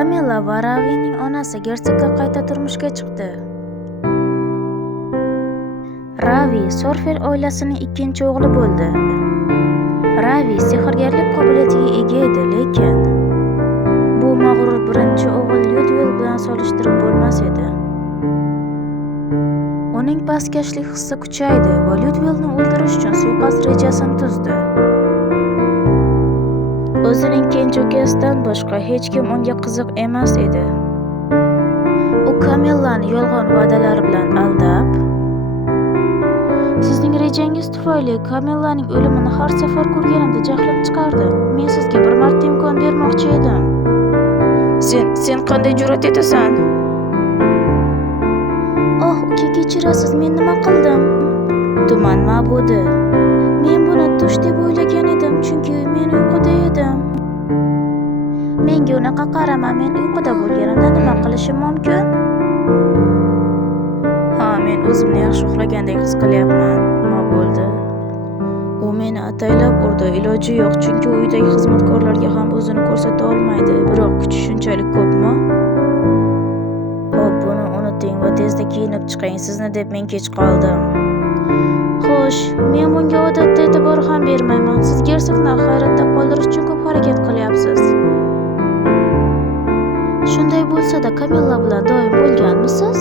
Kamilla va Ravining onasi gersogga qayta turmushga chiqdi. Ravi Sorfer oilasining ikkinchi o'g'li bo'ldi. Ravi sehrgarlik qobiliyatiga ega edi, lekin bu mag'rur birinchi o'g'il Lyudvil bilan solishtirib bo'lmas edi. Uning pastkashlik hissi kuchaydi va Lyudvilni o'ldirish uchun suiqasd rejasini tuzdi. O'zining kenja ukasidan boshqa hech kim unga qiziq emas edi. U Kamillani yolg'on va'dalari bilan aldab, sizning rejangiz tufayli Kamillaning o'limini har safar ko'rganimda jahlim chiqardi. Men sizga bir marta imkon bermoqchi edim. Sen qanday jur'at etasan? Oh, uka, kechirasiz, men nima qildim? Tuman ma'budi. Men buni tush deb o'ylagan edim, chunki men uyquda edim. Menga unaqa qarama, men uyquda bo'lganimda nima qilishim mumkin? Men o'zimni yaxshi uxlagandek his qilyapman. Nima bo'ldi? U meni ataylab urdi. Iloji yo'q, chunki uydagi xizmatkorlarga ham o'zini ko'rsata olmaydi. Biroq kuchi shunchalik ko'pmi? Xo'p, buni unuting va tezda kiyinib chiqing. Sizni deb men kech qoldim. Xo'sh, men bunga odatda e'tibor ham bermayman. Siz gersogni hayratda qoldirish uchun ko'p harakat qilyapsiz. Shunday bo'lsa-da, Kamilla bilan doim bo'lganmisiz?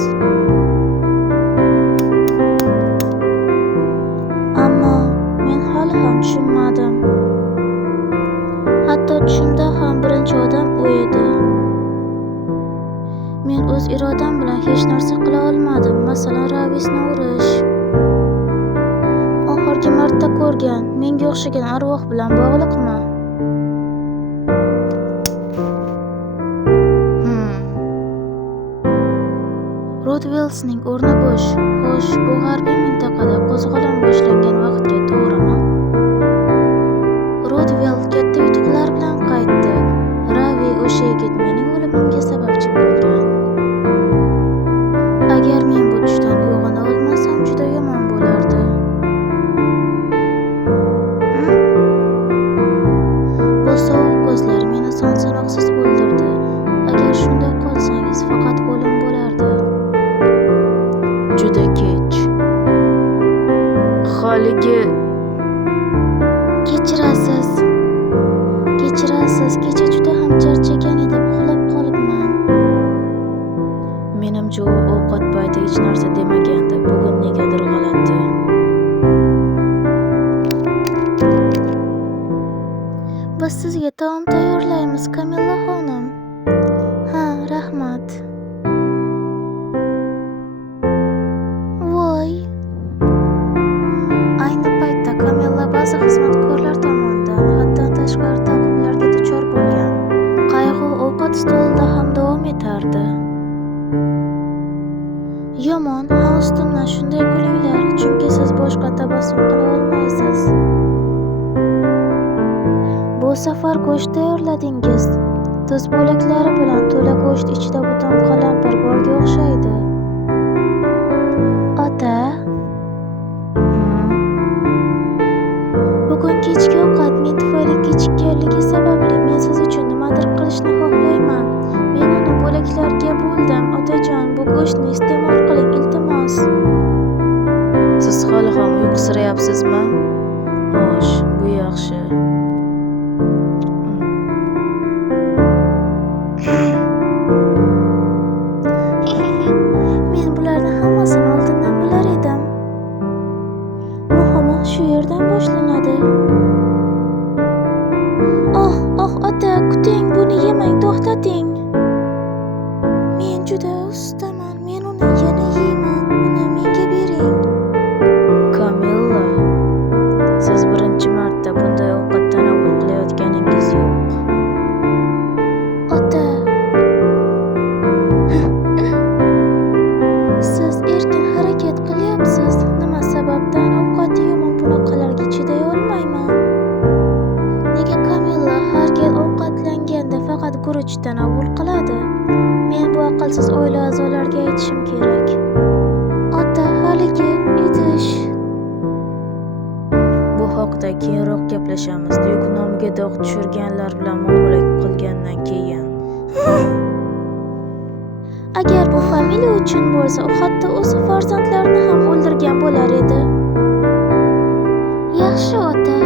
Ammo men hali ham tushunmadim. Hatto tushimda ham birinchi odam u edi. Men o'z irodam bilan hech narsa qila olmadim. Masalan, Ravisni urish. Oxirgi marta ko'rgan menga o'xshagan arvoh bilan bog'liqmi? Rotvelsning o'rni bo'sh. Xo'sh, bu g'arbiy mintaqada qo'zg'olon boshlangan vaqtga to'g'rimi? Rotvel katta yutuqlar bilan qaytdi. Ravi o'sha yigit mening o'limimga sababchi bo'lgan. Agar men bu tushdan uyg'ona olmasam, juda yomon bo'lardi. Bu sovuq ko'zlar meni son-sanoqsiz o'ldirdi. Agar shunday qolsangiz, faqat o'lim bo'lardi. Juda kech. Haligi kechirasiz. Kecha juda ham charchagan edim, uxlab qolibman. Menimcha u ovqat payti hech narsa demagandi. Bugun negadir g'alati. Biz sizga taom tayyorlaymiz, Kamilla xonim. Ha, rahmat. Voy. Ayni paytda Kamilla ba'zi xizmatkorlar tomonidan haddan tashqari ta'qiblarga duchor bo'lgan. Qayg'u ovqat stolida ham davom etardi. Yomon, ha ustimdan shunday kulinglar, chunki siz boshqa tabassum qila olmaysiz. Bu safar go'sht tayyorladingiz. Tuz bo'laklari bilan to'la go'sht ichida butun qalampir borga o'xshaydi. Ota. Bugun kechki ovqat men tufayli kechikkanligi sababli men siz uchun nimadir qilishni xohlayman. Men uni bo'laklarga bo'ldim. Otajon, bu go'shtni iste'mol qiling, iltimos. Siz hali ham uyqusirayapsizmi? Xo'sh, bu yaxshi. Men bularni hammasini oldindan bilar edim. Muhimi shu yerdan boshlanadi. Oh, ota, kuting, buni yemang, to'xtating. Men juda ustaman, men uni yana yeyman. Uni menga bering. Kamilla, siz birinchi marta bunday ovqat tanovvul qilayotganingiz yo'q. Ota. Siz erkin harakat qilyapsiz. Nima sababdan ovqat yeyman, bunaqalarga chiday olmayman. Nega Kamilla har gal ovqatlanganda faqat guruch tanovvul qiladi? Men bu aqlsiz oila a'zolariga aytishim kerak. Ota, haligi idish. Bu haqda keyinroq gaplashamiz. Yuk nomiga dog' tushirganlar bilan muomala qilgandan keyin. Agar bu familiya uchun bo'lsa, u hatto o'z farzandlarini ham o'ldirgan bo'lar edi. Yaxshi ota.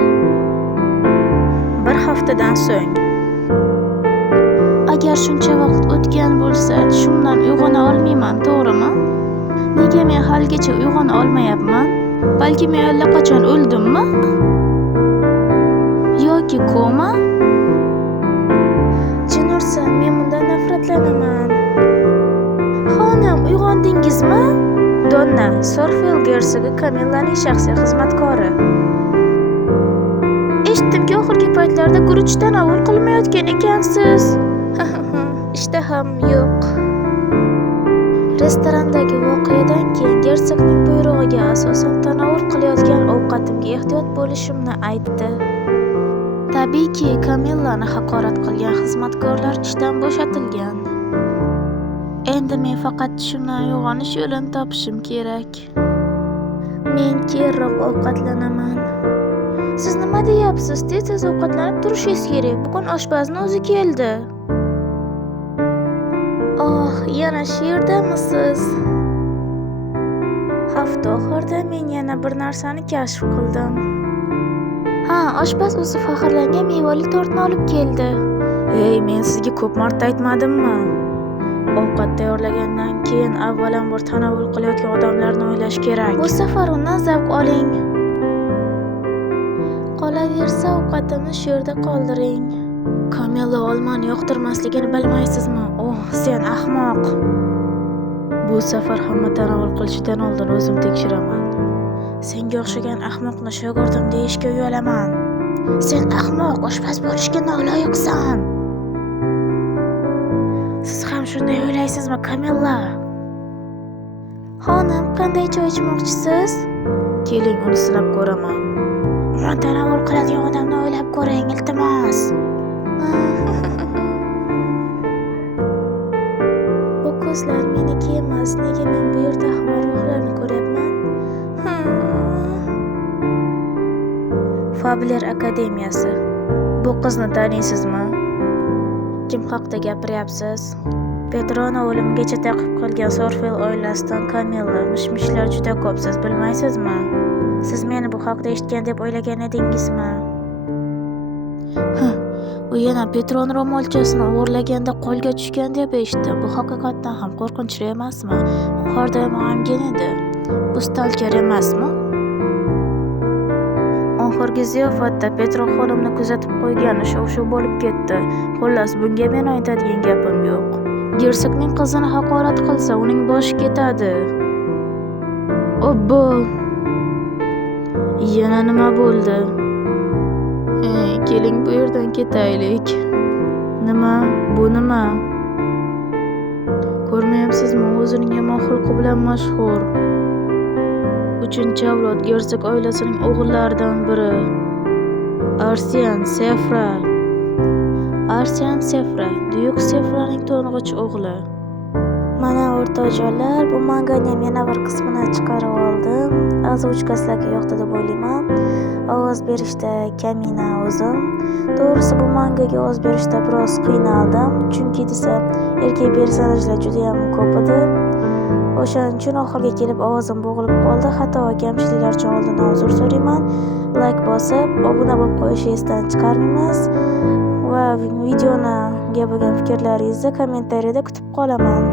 Bir haftadan so'ng. Agar shuncha vaqt o'tgan bo'lsa, tushimdan uyg'ona olmayman, to'g'rimi? Nega men haligacha uyg'ona olmayapman? Balki men allaqachon o'ldimmi? Yoki koma? Jin ursa, men bundan nafratlanaman. Xonim, uyg'ondingizmi? Donna, Sorfield gersogi Kamillaning shaxsiy xizmatkori. Eshitdimki, oxirgi paytlarda guruch tanovul qilmayotgan ekansiz. Ishtaham yo'q. Restorandagi voqeadan keyin gersogning buyrug'iga asosan tanovul qilayotgan ovqatimga ehtiyot bo'lishimni aytdi. Tabiiyki, Kamillani haqorat qilgan xizmatkorlar ishdan bo'shatilgan. Endi men faqat tushimdan uyg'onish yo'lini topishim kerak. Men keyinroq ovqatlanaman. Siz nima deyapsiz? Tez-tez ovqatlanib turishingiz kerak. Bugun oshpazning o'zi keldi. Oh, yana shu yerdamisiz? Hafta oxirida men yana bir narsani kashf qildim. Ha, oshpaz o'zi faxrlangan mevali tortni olib keldi. Ey, men sizga ko'p marta aytmadimmi? Ovqat tayyorlagandan keyin avvalambor tanovul qilayotgan odamlarni o'ylash kerak. Bu safar undan zavq oling. Qolaversa, ovqatimni shu yerda qoldiring. Kamilla olmani yoqtirmasligini bilmaysizmi? Oh, sen ahmoq. Bu safar hamma tanovul qilishidan oldin o'zim tekshiraman. Senga o'xshagan ahmoqni shogirdim deyishga uyalaman. Sen ahmoq, oshpaz bo'lishga noloyiqsan. Siz ham shunday o'ylaysizmi, Kamilla? Xonim, qanday choy ichmoqchisiz? Keling, uni sinab ko'raman. Uni tanovul qiladigan odamni o'ylab ko'ring, iltimos. Bu ko'zlar meniki emas. Nega men bu yerda hamma ruhlarni ko'ryapman? Fabler akademiyasi. Bu qizni taniysizmi? Kim haqida gapiryapsiz? Petroni o'limigacha ta'qib qilgan Sorfield oilasidan Kamilla. Mish-mishlar juda ko'p, siz bilmaysizmi? Siz meni bu haqda eshitgan deb o'ylagan edingizmi? U yana Petron ro'molchasini o'g'irlaganda qo'lga tushgan deb eshitdim. Bu haqiqatdan ham qo'rqinchli emasmi? U har doim g'amgin edi. Bu stalker emasmi? Oxirgi ziyofatda Petro xonimni kuzatib qo'ygani shov-shuv bo'lib ketdi. Xullas, bunga men aytadigan gapim yo'q. Gersogning qizini haqorat qilsa, uning boshi ketadi. Obbo! Yana nima bo'ldi? Keling bu yerdan ketaylik. Nima? Bu nima? Ko'rmayapsizmi, o'zining yomon xulqi bilan mashhur. 3-avlod gersog oilasining o'g'illaridan biri. Arsen Sefra, Dyuk Sefraning to'ng'ich o'g'li. Mana o'rtoqjonlar, bu manganing yana bir qismini chiqarib oldim. Ozvuchka sizlarga yoqdi deb o'ylayman. Ovoz berishda kamina o'zim. To'g'risi bu mangaga ovoz berishda biroz qiynaldim, chunki desa erkak personajlar juda ham ko'p edi. O'shaning uchun oxirga kelib ovozim bo'g'ilib qoldi. Xato va kamchiliklar uchun oldindan uzr so'rayman. Like bosib, obuna bo'lib qo'yishingizni esdan chiqarmaymiz va videoga bo'lgan fikrlaringizni kommentariyada kutib qolaman.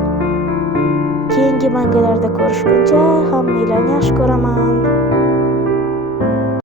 Keyingi mangalarda ko'rishguncha hammanglarni yaxshi ko'raman.